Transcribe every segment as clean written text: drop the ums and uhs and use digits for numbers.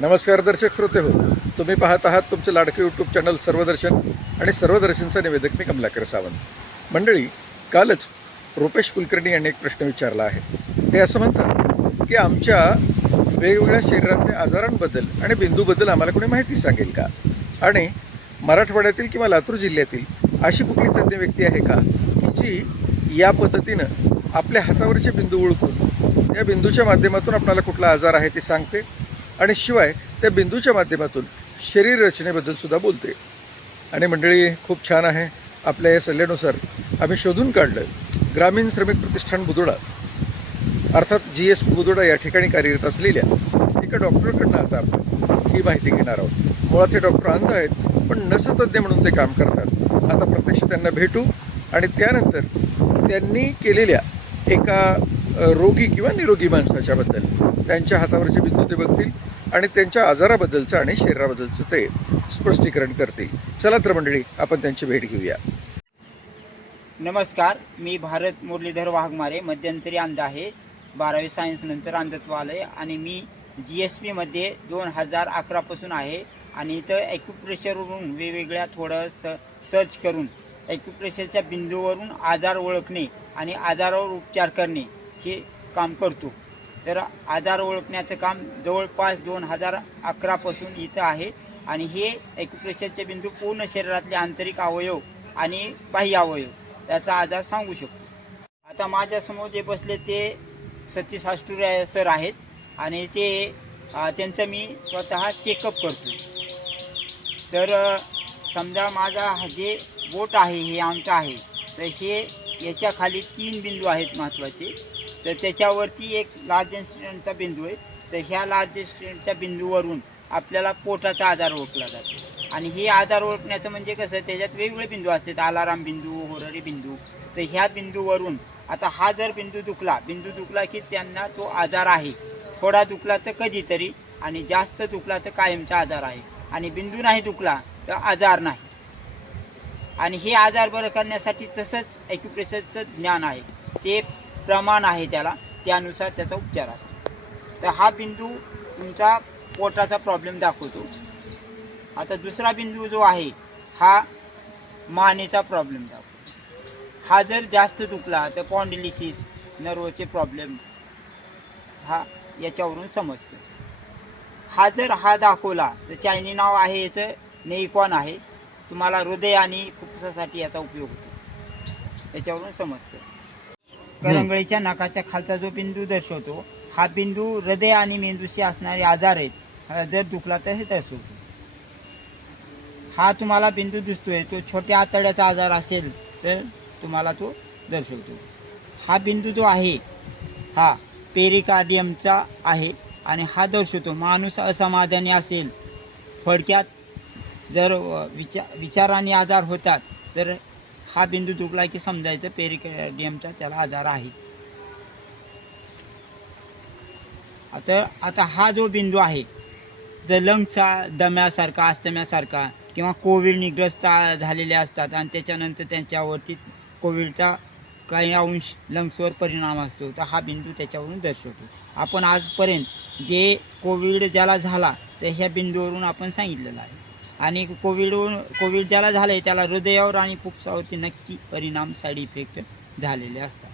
नमस्कार दर्शक श्रोते हो, तुम्ही पाहत आहात तुमचे लाडके यूट्यूब चॅनल सर्वदर्शन आणि सर्वदर्शनचा निवेदक मी कमलाकर सावंत. मंडळी, कालच रुपेश कुलकर्णी यांनी एक प्रश्न विचारला आहे. ते असं म्हणतात की आमच्या वेगवेगळ्या शरीरातल्या आजारांबद्दल आणि बिंदूबद्दल आम्हाला कोणी माहिती सांगेल का, आणि मराठवाड्यातील किंवा लातूर जिल्ह्यातील अशी कुठली तज्ज्ञ व्यक्ती आहे का की जी या पद्धतीनं आपल्या हातावरचे बिंदू ओळखून त्या बिंदूच्या माध्यमातून आपल्याला कुठला आजार आहे ते सांगते आणि शिवाय त्या बिंदूच्या माध्यमातून शरीर रचनेबद्दल सुद्धा बोलते. आणि मंडळी, खूप छान आहे. आपल्या या सल्ल्यानुसार आम्ही शोधून काढलं, ग्रामीण श्रमिक प्रतिष्ठान बुदोडा अर्थात GS बुदोडा या ठिकाणी कार्यरत असलेल्या एका डॉक्टरकडनं आता आपण ही माहिती घेणार आहोत. मुळात हे डॉक्टर अंध आहेत, पण नसतज्ञ म्हणून ते काम करतात. आता प्रत्यक्ष त्यांना भेटू आणि त्यानंतर त्यांनी केलेल्या एका रोगी किंवा निरोगी माणसाच्याबद्दल, त्यांच्या हातावरचे बिंदू ते बघतील आणि त्यांच्या आजाराबद्दलचं आणि शरीराबद्दलचं ते स्पष्टीकरण करतील. चला तर मंडळी, आपण त्यांची भेट घेऊया. नमस्कार, मी भारत मुरलीधर वाघमारे, मध्यंतरी अंध आहे. 12वी सायन्स नंतर अंधत्व आलं आणि मी GSPमध्ये 2011 पासून आहे. आणि इथं ॲक्युप्रेशरवरून वेगवेगळ्या थोडं सर्च करून ॲक्युप्रेशरच्या बिंदूवरून आजार ओळखणे आणि आजारावर उपचार करणे हे काम करतो. तर आजार ओळखण्याचं काम जवळपास 2011 पासून इथं आहे. आणि हे ॲक्युप्रेशरचे बिंदू पूर्ण शरीरातले आंतरिक अवयव आणि बाह्य अवयव याचा आजार सांगू शकतो. आता माझ्यासमोर जे बसले ते सतीश हास्टुरे सर आहेत आणि ते त्यांचं मी स्वतः चेकअप करतो. तर समजा माझा जे बोट आहे, हे अंगठा आहे, तर हे याच्या खाली 3 बिंदू आहेत महत्त्वाचे. तर त्याच्यावरती एक लार्ज इंस्ट्रुमेंटचा बिंदू आहे. तर ह्या लार्ज इंस्ट्रुमेंटच्या बिंदूवरून आपल्याला पोटाचा आजार ओळखला जातो. आणि हे आजार ओळखण्याचं म्हणजे कसं, त्याच्यात वेगवेगळे बिंदू असतात, अलाराम बिंदू, होररी बिंदू. तर ह्या बिंदूवरून आता हा जर बिंदू दुखला की त्यांना तो आजार आहे. थोडा दुखला तर कधीतरी, आणि जास्त दुखला तर कायमचा आजार आहे. आणि बिंदू नाही दुखला तर आजार नाही. आणि हे आजार बरं करण्यासाठी तसंच ॲक्युप्रेशरचं ज्ञान आहे, ते प्रमाण आहे त्याला, त्यानुसार त्याचा उपचार असतो. तर हा बिंदू तुमचा पोटाचा प्रॉब्लेम दाखवतो. आता दुसरा बिंदू जो आहे हा मानेचा प्रॉब्लेम दाखवतो. हा जर जास्त दुखला तर पॉन्डिलिसिस, नर्वचे प्रॉब्लेम हा याच्यावरून समजतो. हा जर दाखवला तर चायनी नाव आहे याचं, नेइकॉन आहे. तुम्हाला हृदय आणि फुफ्फुसासाठी याचा उपयोग होतो, त्याच्यावरून समजतं. करंगळीच्या नाकाच्या खालचा जो बिंदू दर्शवतो, हा बिंदू हृदय आणि मेंदूशी असणारे आजार आहेत जर दुखला तर हे दर्शवतो. हा तुम्हाला बिंदू दिसतोय तो छोट्या आतड्याचा आजार असेल तर तुम्हाला तो दर्शवतो. हा बिंदू जो आहे हा पेरिकार्डियमचा आहे आणि हा दर्शवतो माणूस असमाधानी असेल. थोडक्यात जर विचाराने आजार होतात तर हा बिंदू दुखला की समजायचं पेरिकार्डियमचा त्याला आजार आहे. आता हा जो बिंदू आहे, जर लंग्सचा दम्यासारखा, अस्थम्यासारखा किंवा कोविडनिग्रस्त झालेले असतात आणि त्याच्यानंतर त्यांच्यावरती कोविडचा काही अंश लंग्सवर परिणाम असतो, तर हा बिंदू त्याच्यावरून दर्शवतो. आपण आजपर्यंत जे कोविड ज्याला झाला तर ह्या बिंदूवरून आपण सांगितलेलं आहे. आणि कोविड ज्याला झालं आहे त्याला हृदयावर आणि फुफ्फुसावरती नक्की परिणाम, साईड इफेक्ट झालेले असतात.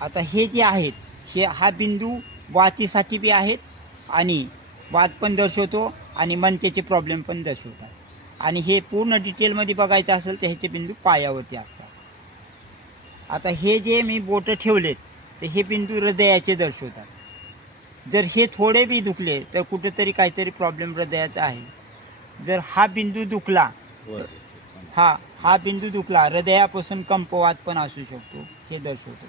आता हे जे आहेत हा बिंदू वातीसाठी बी आहेत आणि वात पण दर्शवतो आणि मनतेचे प्रॉब्लेम पण दर्शवतात. आणि हे पूर्ण डिटेलमध्ये बघायचं असेल तर ह्याचे बिंदू पायावरती असतात. आता हे जे मी बोटं ठेवलेत तर हे बिंदू हृदयाचे दर्शवतात. जर हे थोडे बी दुखले तर कुठेतरी काहीतरी प्रॉब्लेम हृदयाचा आहे. जर हा बिंदू दुखला, हा बिंदू दुखला, हृदयापासून कंपवात पण असू शकतो, हे दर्शवतो.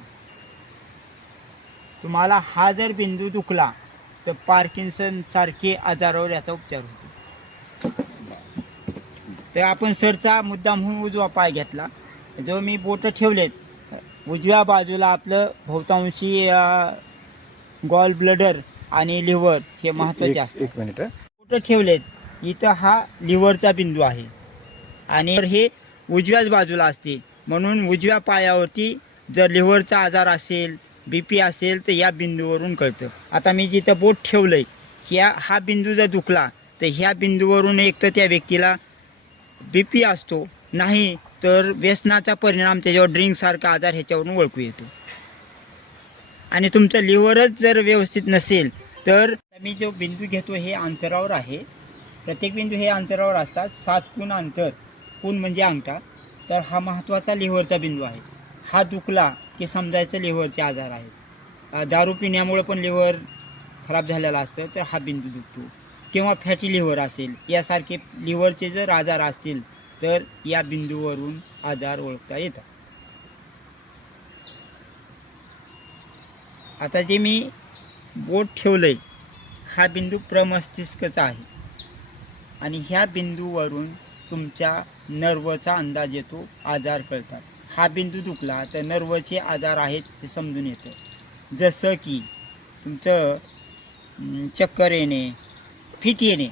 तुम्हाला हा जर बिंदू दुखला तर पार्किन्सन सारखे आजारावर याचा उपचार होतो. तर आपण सरचा मुद्दाम म्हणून उजवा पाय घेतला. जो मी बोटं ठेवलेत उजव्या बाजूला आपलं बहुतांशी गॉल ब्लडर आणि लिव्हर हे महत्त्वाचे असतात. एक मिनिट. बोटं ठेवलेत, इथं हा लिव्हरचा बिंदू आहे आणि हे उजव्याच बाजूला असते. म्हणून उजव्या पायावरती जर लिव्हरचा आजार असेल BP असेल तर या बिंदूवरून कळतं. आता मी जिथं बोट ठेवलंय हा बिंदू जर दुखला तर ह्या बिंदूवरून एक तर त्या व्यक्तीला BP असतो, नाही तर व्यसनाचा परिणाम त्याच्यावर ड्रिंकसारखा आजार ह्याच्यावरून ओळखू येतो. आणि तुमचं लिव्हरच जर व्यवस्थित नसेल तर मी जो बिंदू घेतो हे अंतरावर आहे. प्रत्येक बिंदू हे अंतरावर असतात. 7 खूण अंतर, खूण म्हणजे अंगठा. तर हा महत्त्वाचा लिव्हरचा बिंदू आहे. हा दुखला की समजायचं लिव्हरचे आजार आहेत. दारू पिण्यामुळे पण लिव्हर खराब झालेला असतं तर हा बिंदू दुखतो. किंवा फॅटी लिव्हर असेल, यासारखे लिव्हरचे जर आजार असतील तर या बिंदूवरून आजार ओळखता येतात. आता जे मी बोट ठेवलंय हा बिंदू प्रमस्तिष्कचा आहे आणि ह्या बिंदूवरून तुमच्या नर्वचा अंदाज येतो, आजार कळतात. हा बिंदू दुखला तर नर्वचे आजार आहेत हे समजून येतं. जसं की तुमचं चक्कर येणे, फिट येणे,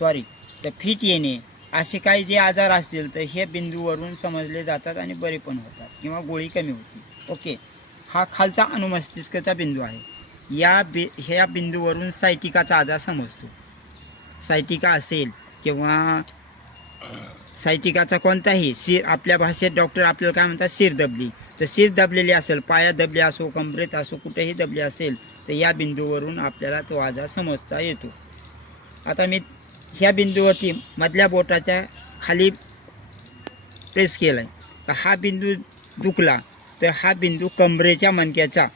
तर फिट येणे असे काही जे आजार असतील तर हे बिंदूवरून समजले जातात आणि बरे पण होतात किंवा गोळी कमी होती. ओके, हा खालचा अनुमस्तिष्कचा बिंदू आहे. ह्या बिंदूवरून सायटिकाचा आजार समजतो. सायटिका असेल किंवा सायटिकाचा कोणताही आपल्या भाषेत डॉक्टर आपल्याला काय म्हणतात, शिर दबली, तर शिर दबलेली असेल, पायात दबली असो, कमरेत असो, कुठेही दबली असेल तर या बिंदूवरून आपल्याला तो आजार समजता येतो. आता मी ह्या बिंदूवरती मधल्या बोटाच्या खाली प्रेस केला आहे तर हा बिंदू दुखला तर हा बिंदू कमरेच्या मणक्याचा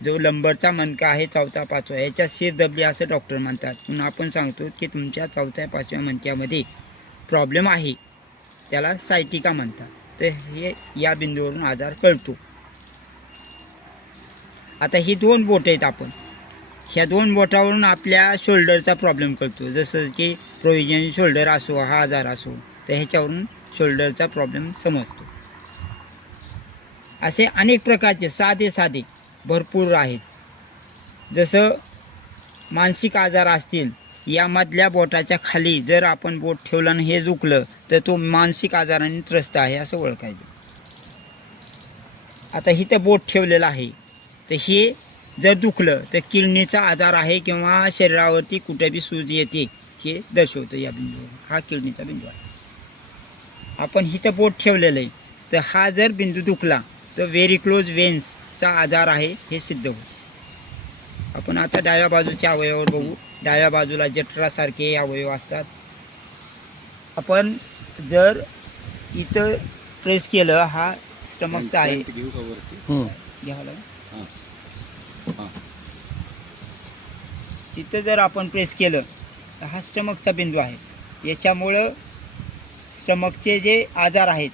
जो लंबरचा मणका आहे 4था 5वा याच्यात शिर दबली असं डॉक्टर म्हणतात. म्हणून आपण सांगतो की तुमच्या 4थ्या 5व्या मणक्यामध्ये प्रॉब्लेम आहे, त्याला सायटिका म्हणतात. तर हे या बिंदूवरून आजार कळतो. आता ही 2 बोट आहेत, आपण ह्या 2 बोटावरून आपल्या शोल्डरचा प्रॉब्लेम कळतो. जसं की प्रोव्हिजन शोल्डर असो, हा आजार असो, तर ह्याच्यावरून शोल्डरचा प्रॉब्लेम समजतो. असे अनेक प्रकारचे साधे भरपूर आहेत. जसं मानसिक आजार असतील, यामधल्या बोटाच्या खाली जर आपण बोट ठेवलं आणि हे दुखलं तर तो मानसिक आजाराने त्रस्त आहे असं ओळखायचं. आता इथं बोट ठेवलेलं आहे तर हे जर दुखलं तर किडनीचा आजार आहे किंवा शरीरावरती कुठे बी सूज येते हे दर्शवतं. या बिंदूवर हा किडनीचा बिंदू आहे. आपण इथं बोट ठेवलेलं आहे तर हा जर बिंदू दुखला तर व्हेरिक्लोज वेन्सचा आजार आहे हे सिद्ध होतं. आपण आता डाव्या बाजूच्या अवयवावर बघू. डाव्या बाजूला जठरासारखे अवयव असतात. आपण जर इथं प्रेस केलं, हा स्टमकचा आहे, घ्यावं लागेल. इथं जर आपण प्रेस केलं तर हा स्टमकचा बिंदू आहे. याच्यामुळं स्टमकचे जे आजार आहेत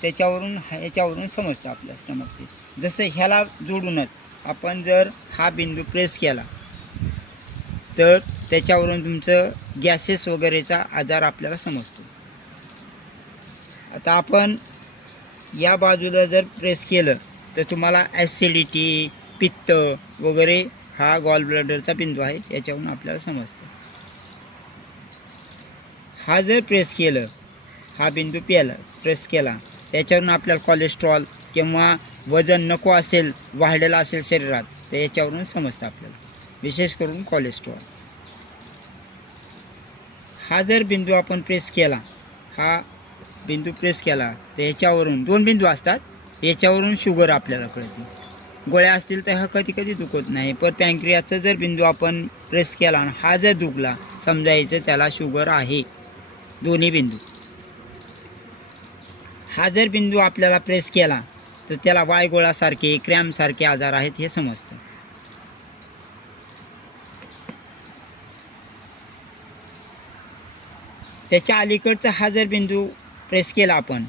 ह्याच्यावरून समजतं आपल्या स्टमकचे. जसं ह्याला जोडूनच आपण जर हा बिंदू प्रेस केला तर त्याच्यावरून तुमचं गॅसेस वगैरेचा आजार आपल्याला समजतो. आता आपण या बाजूला जर प्रेस केलं तर तुम्हाला ॲसिडिटी, पित्त वगैरे हा गॉल ब्लॅडरचा बिंदू आहे, याच्यावरून आपल्याला समजतं. हा जर प्रेस केलं, हा बिंदू प्रेस केला, त्याच्यावरून आपल्याला कोलेस्ट्रॉल किंवा वजन नको असेल, वाढलेलं असेल शरीरात, तर याच्यावरून समजतं आपल्याला, विशेष करून कोलेस्ट्रॉल. हा जर बिंदू आपण प्रेस केला, हा बिंदू प्रेस केला तर याच्यावरून 2 बिंदू असतात, याच्यावरून शुगर आपल्याला कळते. गोळ्या असतील तर हा कधी कधी दुखत नाही, पण पॅन्क्रियाचा जर बिंदू आपण प्रेस केला आणि हा जर दुखला, समजायचं त्याला शुगर आहे. दोन्ही बिंदू. हा जर बिंदू आपल्याला प्रेस केला तर त्याला वायगोळासारखे, क्रॅम्पसारखे आजार आहेत हे समजतं. त्याच्या अलीकडचा हा जर बिंदू प्रेस केला आपण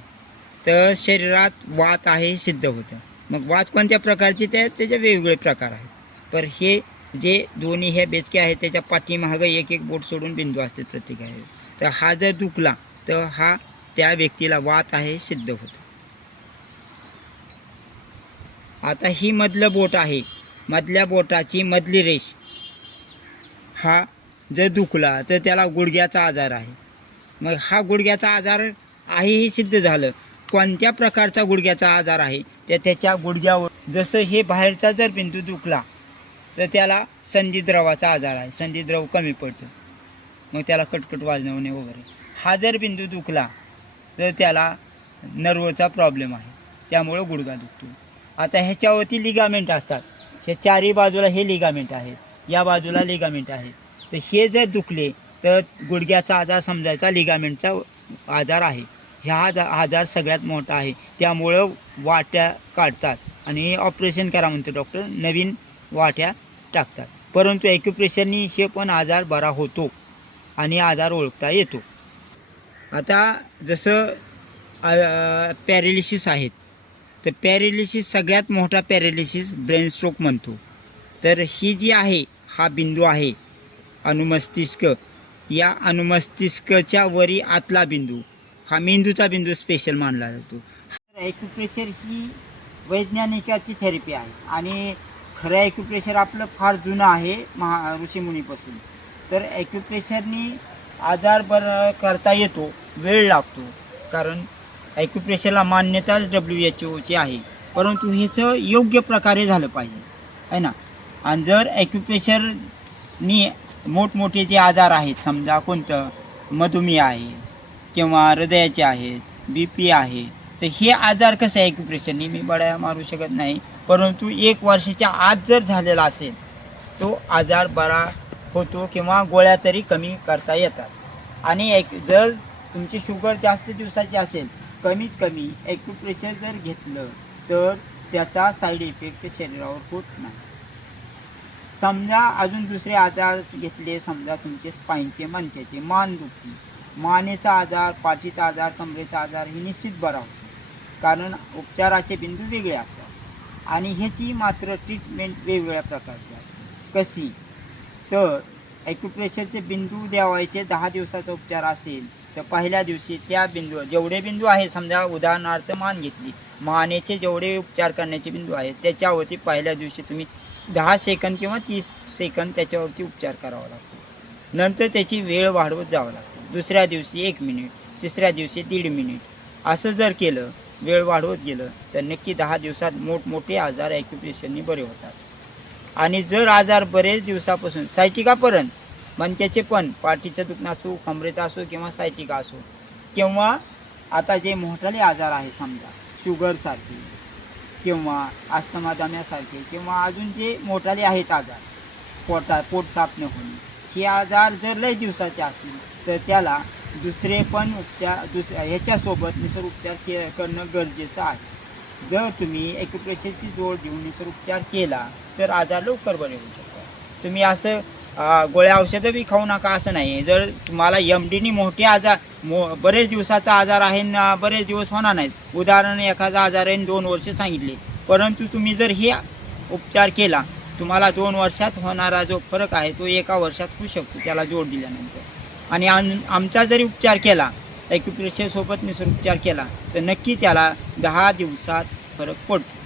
तर शरीरात वात आहे हे सिद्ध होतं. मग वात कोणत्या प्रकारची, त्याचे वेगवेगळे प्रकार आहेत. पण हे जे दोन्ही हे बेचके आहेत त्याच्या पाठीमागं एक बोट सोडून बिंदू असतात प्रत्येक आहे. तर हा जर दुखला तर हा त्या व्यक्तीला वात आहे सिद्ध होतं. आता ही मधलं बोट आहे, मधल्या बोटाची मधली रेष, हा जर दुखला तर त्याला गुडघ्याचा आजार आहे. मग हा गुडघ्याचा आजार आहे हे सिद्ध झालं. कोणत्या प्रकारचा गुडघ्याचा आजार आहे त्याच्या गुडघ्यावर जसं हे बाहेरचा जर बिंदू दुखला तर त्याला संधिद्रवाचा आजार आहे, संधिद्रव कमी पडतो, मग त्याला कटकट वाजवणे वगैरे. हा जर बिंदू दुखला तर त्याला नर्वचा प्रॉब्लेम आहे, त्यामुळं गुडघा दुखतो. आता ह्याच्यावरती लिगामेंट असतात, हे चारही बाजूला हे लिगामेंट आहेत, या बाजूला लिगामेंट आहेत. तर हे जर दुखले तर गुडघ्याचा आजार समजायचा लिगामेंटचा आजार आहे. ह्या आजार सगळ्यात मोठा आहे, त्यामुळं वाट्या काढतात आणि ऑपरेशन करा म्हणतो डॉक्टर, नवीन वाट्या टाकतात. परंतु ॲक्युप्रेशरनी हे पण आजार बरा होतो आणि आजार ओळखता येतो. आता जसं पॅरेलिसिस आहेत, तर पॅरेलिसिस सगळ्यात मोठा पॅरेलिसिस ब्रेन स्ट्रोक म्हणतो. तर ही जी आहे, हा बिंदू आहे अनुमस्तिष्क, या अनुमस्तिष्कच्या वरी आतला बिंदू हा मेंदूचा बिंदू स्पेशल मानला जातो. ॲक्युप्रेशर ही वैज्ञानिकाची थेरपी आहे आणि खरं ॲक्युप्रेशर आपलं फार जुनं आहे, ऋषीमुनीपासून. तर ॲक्युप्रेशरनी आजार बरं करता येतो, वेळ लागतो, कारण ॲक्युप्रेशरला मान्यताच WHO आहे, परंतु ह्याचं योग्य प्रकारे झालं पाहिजे, आहे ना. आणि जर ॲक्युप्रेशरनी मोठमोठे जे आजार आहेत, समजा कोणतं मधुमेह आहे किंवा हृदयाचे आहेत, BP आहे, तर हे आजार कसं आहे ॲक्युप्रेशरनी मी बड्या मारू शकत नाही, परंतु 1 वर्षाच्या आत जर झालेला असेल तो आजार बरा होतो किंवा गोळ्या तरी कमी करता येतात. आणि जर तुमची शुगर जास्त दिवसाची असेल, कमीत कमी ॲक्युप्रेशर जर घेतलं तर त्याचा साईड इफेक्ट शरीरावर होत नाही. समजा अजून दुसरे आजार घेतले, समजा तुमचे स्पाईनचे, मणक्याचे, मानदुखी, मानेचा आजार, पाठीचा आजार, कमरेचा आजार हे निश्चित बरा होतो, कारण उपचाराचे बिंदू वेगळे असतात आणि ह्याची मात्र ट्रीटमेंट वेगवेगळ्या प्रकारची असते. कशी तर ॲक्युप्रेशरचे बिंदू द्यावायचे 10 दिवसाचा उपचार असेल तर पहिल्या दिवशी त्या बिंदू जेवढे बिंदू आहेत, समजा उदाहरणार्थ मान घेतली, मानेचे जेवढे उपचार करण्याचे बिंदू आहेत त्याच्यावरती पहिल्या दिवशी तुम्ही 10 सेकंद किंवा 30 सेकंद त्याच्यावरती उपचार करावा लागतो. नंतर त्याची वेळ वाढवत जावं लागतं. दुसऱ्या दिवशी 1 मिनिट, तिसऱ्या दिवशी 1.5 मिनिट, असं जर केलं, वेळ वाढवत गेलं तर नक्की 10 दिवसात मोठमोठे आजार ॲक्युप्रेशरनी बरे होतात. आणि जर आजार बरेच दिवसापासून सायटिकापर्यंत, मणक्याचे पण, पाठीचं दुखणं असो, कमरेचं असो किंवा सायटिका असो, किंवा आता जे मोठाले आजार आहेत, समजा शुगरसारखे किंवा अस्थमा दम्यासारखे, किंवा अजून जे मोठाले आहेत आजार, पोट साफ न होणे, हे आजार जर लय दिवसाचे असतील तर त्याला दुसरे पण उपचार ह्याच्यासोबत निसर्ग उपचार करणं गरजेचं आहे. जर तुम्ही ॲक्युप्रेशरची जोड देऊन निसर्ग उपचार केला तर आजार लवकर बरे होऊ शकतात. तुम्ही असं गोळ्या औषधं बी खाऊ नका असं नाही. जर तुम्हाला MDनी मोठे आजार, बरेच दिवसाचा आजार आहे ना, बरेच दिवस होणार नाहीत, उदाहरण एखादा आजार आहे 2 वर्ष सांगितले, परंतु तुम्ही जर हे उपचार केला, तुम्हाला 2 वर्षात होणारा जो फरक आहे तो 1 वर्षात होऊ शकतो त्याला जोड दिल्यानंतर. आणि आमचा जरी उपचार केला, ॲक्युप्रेशरसोबत निसर्ग उपचार केला, तर नक्की त्याला 10 दिवसात फरक पडतो.